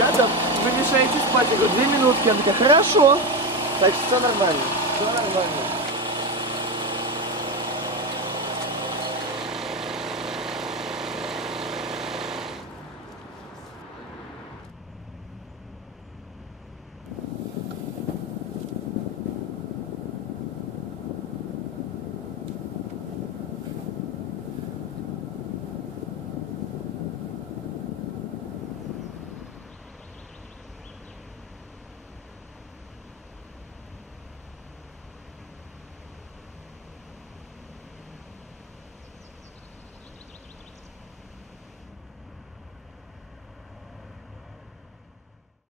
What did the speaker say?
ребята, вы мешаете спать. Я говорю, 2 минутки. Она такая, хорошо. Так что все нормально. Все нормально.